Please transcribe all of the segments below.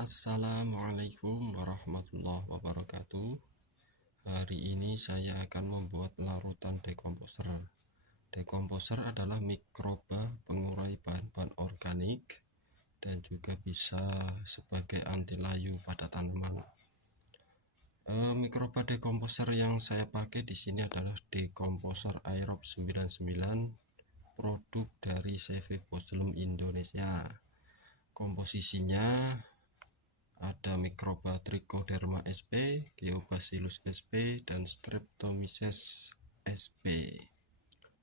Assalamualaikum warahmatullahi wabarakatuh. Hari ini saya akan membuat larutan dekomposer. Dekomposer adalah mikroba pengurai bahan-bahan organik dan juga bisa sebagai anti layu pada tanaman. Mikroba dekomposer yang saya pakai di sini adalah dekomposer Aerob 99, produk dari CV Posulum Indonesia. Komposisinya ada mikroba Trichoderma sp, Geobacillus sp, dan Streptomyces sp.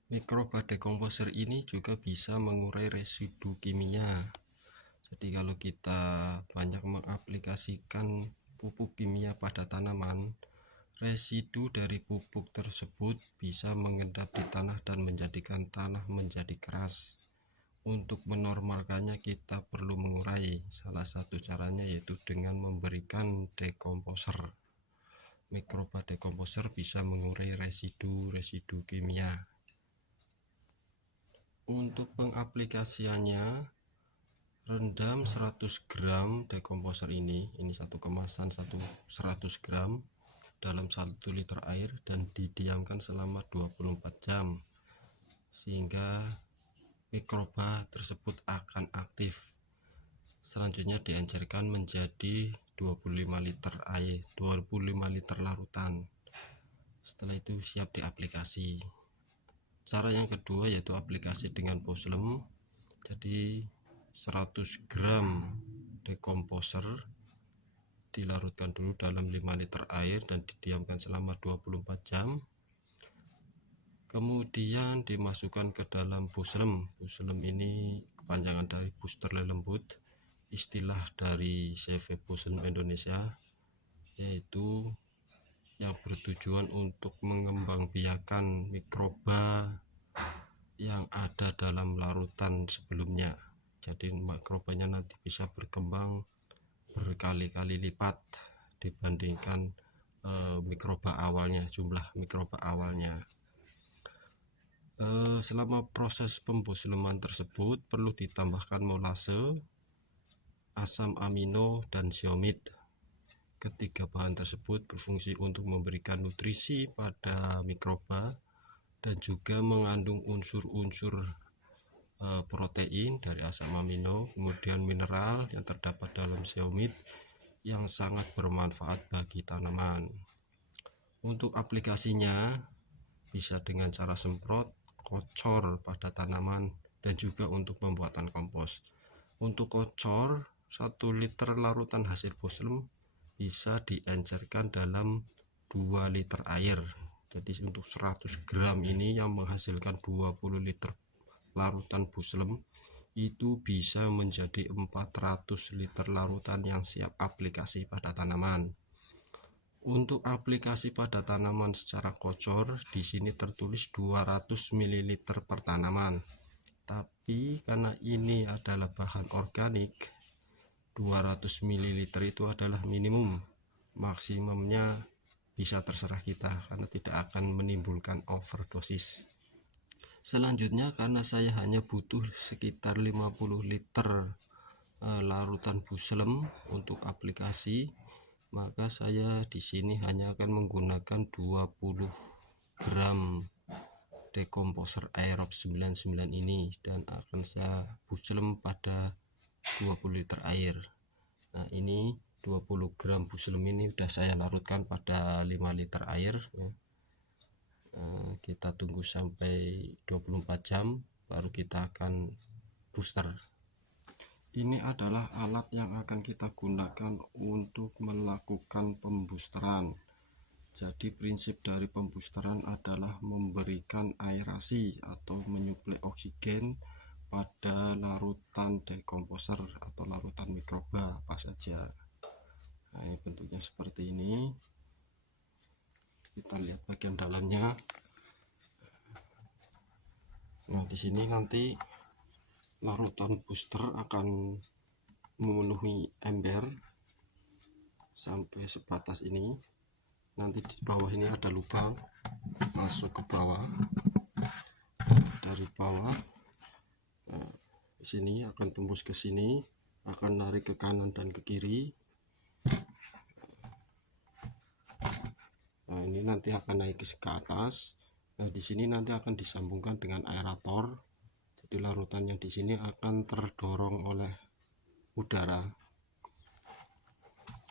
Mikroba dekomposer ini juga bisa mengurai residu kimia. Jadi kalau kita banyak mengaplikasikan pupuk kimia pada tanaman, residu dari pupuk tersebut bisa mengendap di tanah dan menjadikan tanah menjadi keras. Untuk menormalkannya kita perlu mengurai. Salah satu caranya yaitu dengan memberikan dekomposer. Mikroba dekomposer bisa mengurai residu-residu kimia. Untuk pengaplikasiannya, rendam 100 gram dekomposer ini satu kemasan 100 gram dalam 1 liter air dan didiamkan selama 24 jam sehingga mikroba tersebut akan aktif. Selanjutnya diencerkan menjadi 25 liter air, 25 liter larutan. Setelah itu siap diaplikasi. Cara yang kedua yaitu aplikasi dengan poslem. Jadi 100 gram dekomposer dilarutkan dulu dalam 5 liter air dan didiamkan selama 24 jam. Kemudian dimasukkan ke dalam buslem. Buslem ini kepanjangan dari booster lelembut, istilah dari CV Posulum Indonesia, yaitu yang bertujuan untuk mengembangbiakan mikroba yang ada dalam larutan sebelumnya. Jadi mikrobanya nanti bisa berkembang berkali-kali lipat dibandingkan mikroba awalnya, jumlah mikroba awalnya. Selama proses pembusleman tersebut perlu ditambahkan molase, asam amino, dan siomid. Ketiga bahan tersebut berfungsi untuk memberikan nutrisi pada mikroba dan juga mengandung unsur-unsur protein dari asam amino, kemudian mineral yang terdapat dalam siomid yang sangat bermanfaat bagi tanaman. Untuk aplikasinya bisa dengan cara semprot, kocor pada tanaman, dan juga untuk pembuatan kompos. Untuk kocor, 1 liter larutan hasil poslem bisa diencerkan dalam 2 liter air. Jadi untuk 100 gram ini yang menghasilkan 20 liter larutan poslem itu bisa menjadi 400 liter larutan yang siap aplikasi pada tanaman. Untuk aplikasi pada tanaman secara kocor di sini tertulis 200 ml per tanaman. Tapi karena ini adalah bahan organik, 200 ml itu adalah minimum. Maksimumnya bisa terserah kita karena tidak akan menimbulkan overdosis. Selanjutnya karena saya hanya butuh sekitar 50 liter larutan buslem untuk aplikasi, maka saya di sini hanya akan menggunakan 20 gram dekomposer Aerob 99 ini dan akan saya buslem pada 20 liter air. Nah, ini 20 gram buslem ini sudah saya larutkan pada 5 liter air ya. Kita tunggu sampai 24 jam baru kita akan booster. Ini adalah alat yang akan kita gunakan untuk melakukan pembusteran. Jadi prinsip dari pembusteran adalah memberikan aerasi atau menyuplai oksigen pada larutan dekomposer atau larutan mikroba apa saja. Nah, ini bentuknya seperti ini. Kita lihat bagian dalamnya. Nah, di sini nanti larutan booster akan memenuhi ember sampai sebatas ini. Nanti di bawah ini ada lubang masuk ke bawah. Dari bawah di sini akan tembus ke sini, akan narik ke kanan dan ke kiri. Nah, ini nanti akan naik ke atas. Nah, di sini nanti akan disambungkan dengan aerator. Jadi larutan yang di sini akan terdorong oleh udara.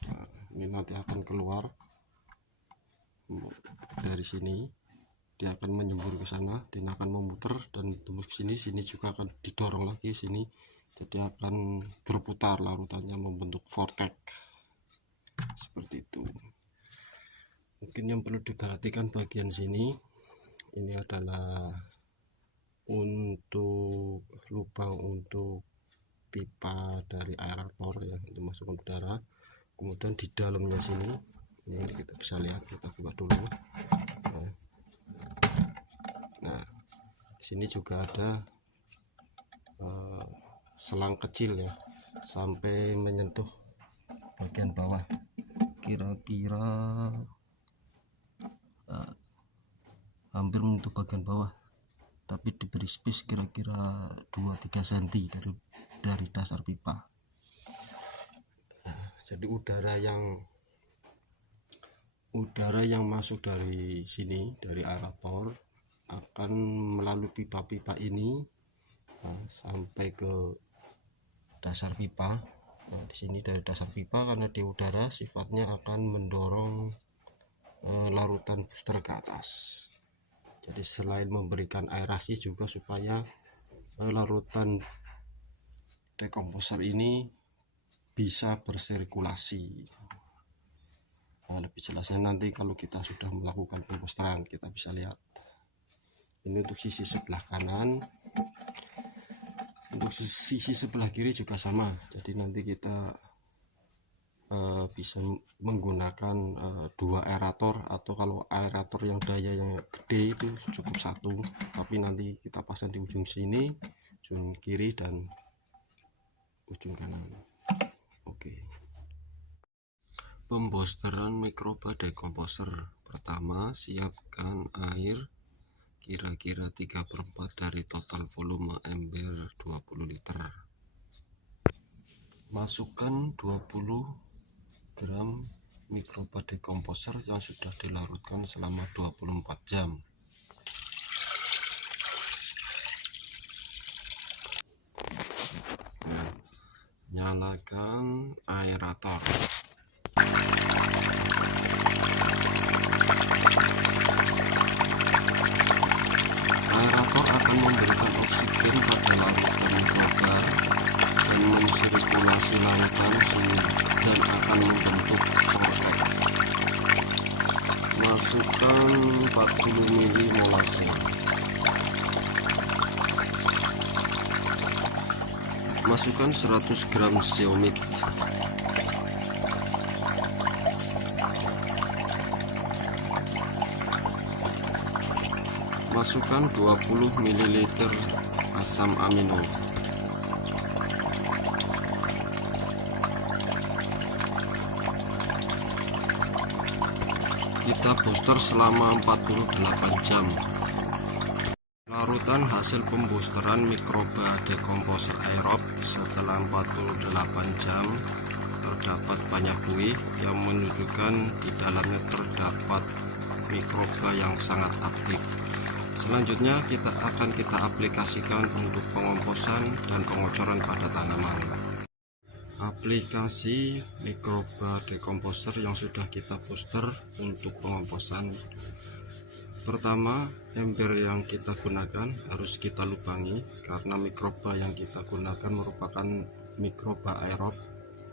Nah, ini nanti akan keluar dari sini, dia akan menyembur ke sana dan akan memutar dan tembus ke sini. Sini juga akan didorong lagi sini, jadi akan berputar larutannya membentuk vortex seperti itu. Mungkin yang perlu diperhatikan bagian sini, ini adalah untuk lubang untuk pipa dari aerator ya, untuk masukkan udara. Kemudian di dalamnya sini, ini kita bisa lihat, kita buka dulu. Nah, sini juga ada selang kecil ya, sampai menyentuh bagian bawah, kira-kira hampir menyentuh bagian bawah, tapi diberi space kira-kira 2-3 cm dari dasar pipa. Nah, jadi udara yang masuk dari sini, dari aerator, akan melalui pipa-pipa ini sampai ke dasar pipa. Nah, di sini dari dasar pipa, karena di udara sifatnya akan mendorong larutan booster ke atas. Jadi selain memberikan aerasi juga supaya larutan dekomposer ini bisa bersirkulasi. Nah, lebih jelasnya nanti kalau kita sudah melakukan pembusteran kita bisa lihat. Ini untuk sisi sebelah kanan. Untuk sisi sebelah kiri juga sama. Jadi nanti kita bisa menggunakan 2 aerator, atau kalau aerator yang dayanya gede itu cukup 1, tapi nanti kita pasang di ujung sini, ujung kiri dan ujung kanan. Oke. Pembusteran mikroba dekomposer. Pertama, siapkan air kira-kira 3/4 dari total volume ember 20 liter. Masukkan 20 gram mikroba dekomposer yang sudah dilarutkan selama 24 jam. Nah, nyalakan aerator. Aerator akan memberikan oksigen pada larutan mikroba dan mensirkulasi larutan dan akan membentuk vortex. Masukkan 40 ml molase. Masukkan 100 gram zeomit. Masukkan 20 ml asam amino. Kita booster selama 48 jam. Larutan hasil pembusteran mikroba dekomposer aerob setelah 48 jam terdapat banyak buih yang menunjukkan di dalamnya terdapat mikroba yang sangat aktif. Selanjutnya kita aplikasikan untuk pengomposan dan pengocoran pada tanaman. Aplikasi mikroba dekomposer yang sudah kita booster untuk pengomposan. Pertama, ember yang kita gunakan harus kita lubangi karena mikroba yang kita gunakan merupakan mikroba aerob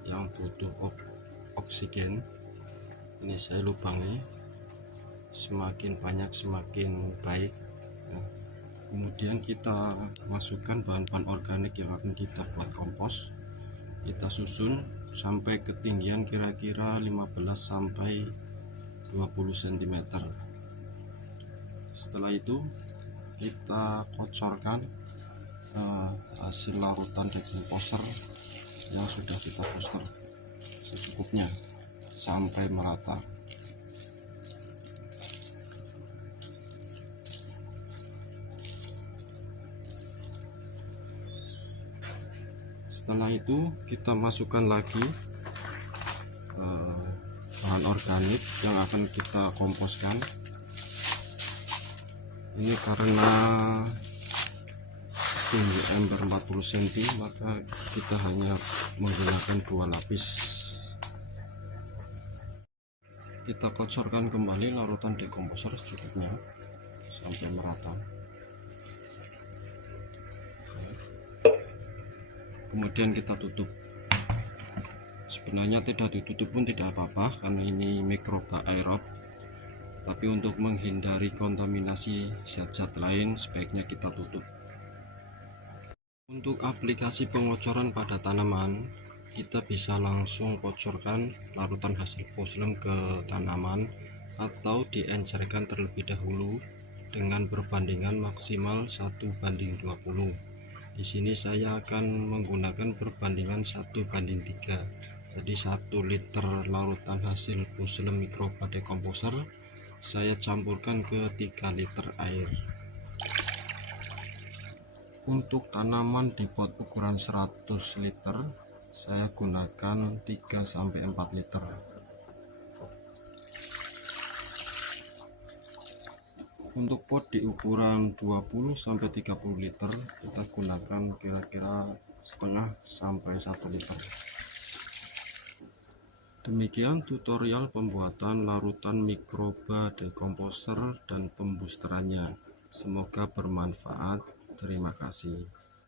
yang butuh oksigen. Ini saya lubangi, semakin banyak semakin baik. Nah, kemudian kita masukkan bahan-bahan organik yang akan kita buat kompos. Kita susun sampai ketinggian kira-kira 15 sampai 20 cm. Setelah itu kita kocorkan hasil larutan dekomposer yang sudah kita booster secukupnya sampai merata. Setelah itu kita masukkan lagi bahan organik yang akan kita komposkan. Ini karena tinggi ember 40 cm, maka kita hanya menggunakan 2 lapis. Kita kocorkan kembali larutan dekomposer secukupnya sampai merata. Kemudian kita tutup. Sebenarnya tidak ditutup pun tidak apa-apa karena ini mikroba aerob, tapi untuk menghindari kontaminasi zat-zat lain sebaiknya kita tutup. Untuk aplikasi pengocoran pada tanaman, kita bisa langsung kocorkan larutan hasil puslem ke tanaman atau diencerkan terlebih dahulu dengan perbandingan maksimal 1:20. Di sini saya akan menggunakan perbandingan 1:3. Jadi 1 liter larutan hasil puslem mikroba dekomposer saya campurkan ke 3 liter air. Untuk tanaman di pot ukuran 100 liter saya gunakan 3-4 liter. Untuk pot di ukuran 20-30 liter kita gunakan kira-kira setengah sampai 1 liter. Demikian tutorial pembuatan larutan mikroba dekomposer dan pembusterannya. Semoga bermanfaat. Terima kasih.